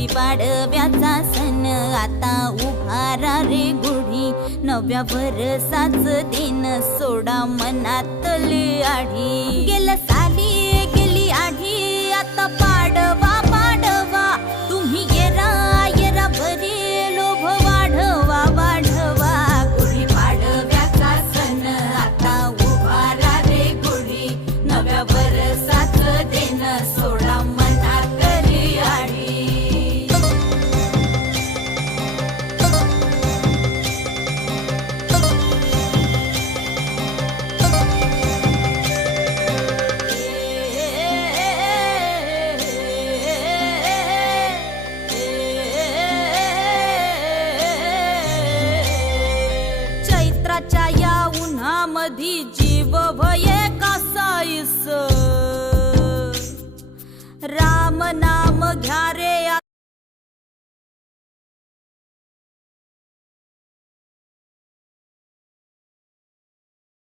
गुढी पाडव्याचा सण आता उभारा रे गुढी, नव्या वर्षाच दिन सोडा मनातली आढी. गेल्या साली